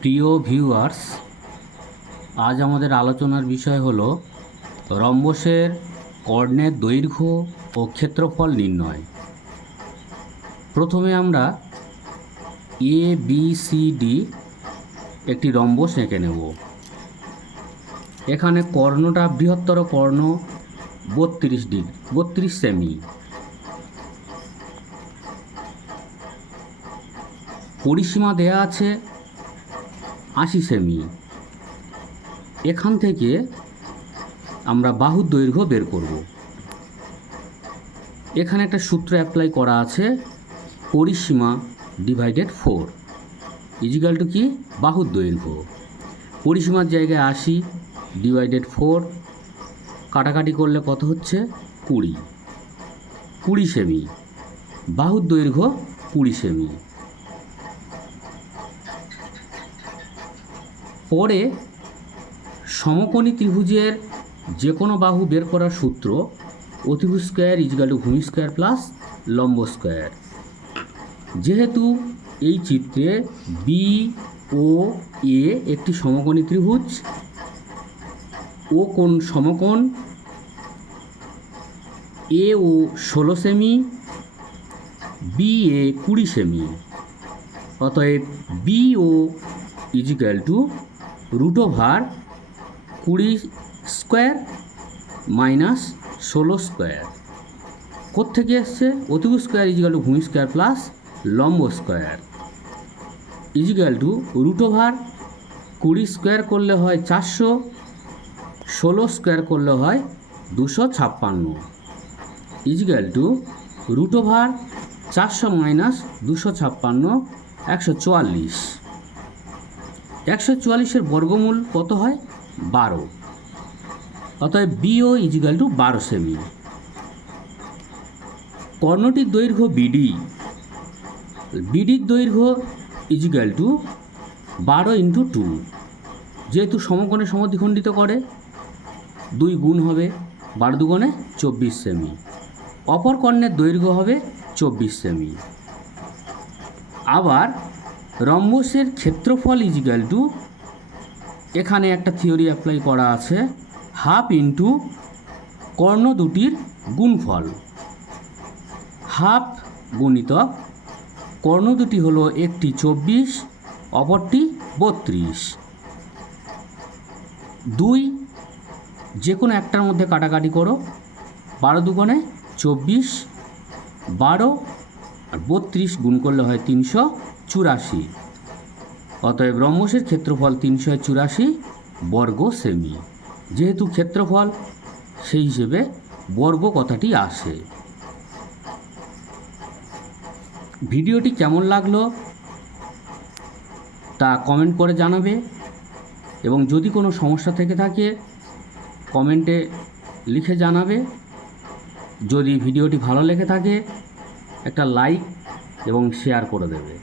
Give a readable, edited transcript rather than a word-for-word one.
প্রিয় ভিউয়ার্স, আজ আমাদের আলোচনার বিষয় হলো রম্বসের কর্ণের দৈর্ঘ্য ও ক্ষেত্রফল নির্ণয়। প্রথমে আমরা ABCD একটি রম্বস এঁকে নেব। এখানে কর্ণটা বৃহত্তর কর্ণ 32 সেমি। পরিসীমা দেয়া আছে 80 সেমি। এখান থেকে আমরা বাহুর দৈর্ঘ্য বের করব। এখানে একটা সূত্র অ্যাপ্লাই করা আছে, পরিসীমা ডিভাইডেড 4 ইজিক্যাল টু কি, বাহুর দৈর্ঘ্য। পরিসীমার জায়গায় 80 ডিভাইডেড 4, কাটাকাটি করলে কত হচ্ছে, 20 সেমি। বাহুর দৈর্ঘ্য 20 সেমি। পরে সমকোণী ত্রিভুজের যে কোনো বাহু বের করার সূত্র অতিভুজ স্কোয়ার ইজিক্যাল টু ভূমি স্কোয়ার প্লাস লম্ব স্কোয়ার। যেহেতু এই চিত্রে বি ও এ একটি সমকোণী ত্রিভুজ, ও কোণ সমকোণ, A O 16 cm, B A 20 cm. অতএব B O equal to √20 square minus 16 square. কোত্থেকে এসছে, অতিভুজ স্কোয়ার ইজিক্যাল টু ভূমি স্কোয়ার প্লাস লম্ব স্কোয়ার ইজিক্যাল টু √20 স্কোয়ার করলে হয় 400, 16 স্কোয়ার করলে হয় 256 ইজিক্যাল টু √400 মাইনাস 256 144। 144-এর বর্গমূল কত হয়, 12। অতএব বিও ইজিক্যাল টু 12 সেমি। কর্ণটির দৈর্ঘ্য বিডি, বিডির দৈর্ঘ্য ইজিক্যাল টু 12 × 2। যেহেতু সমকোণে সমদ্বিখণ্ডিত করে, 2 গুণ হবে, 12 দুগুণে 24 সেমি। অপর কর্ণের দৈর্ঘ্য হবে 24 সেমি। আবার রম্বসের ক্ষেত্রফল ইজিক্যাল টু, এখানে একটা থিওরি অ্যাপ্লাই করা আছে, হাফ ইন্টু কর্ণ দুটির গুণফল। হাফ গুণিতক কর্ণ দুটি হলো, একটি 24 অপরটি 32। 2 যে কোনো একটার মধ্যে কাটাকাটি করো, 12 দুগুণে 24, 12 আর 32 গুণ করলে হয় 384। অতএব রম্বসের ক্ষেত্রফল 384 বর্গ সেমি। যেহেতু ক্ষেত্রফল, সেই হিসেবে বর্গ কথাটি আসে। ভিডিওটি কেমন লাগলো তা কমেন্ট করে জানাবে, এবং যদি কোনো সমস্যা থেকে থাকে কমেন্টে লিখে জানাবে। যদি ভিডিওটি ভালো লেগে থাকে একটা লাইক এবং শেয়ার করে দেবে।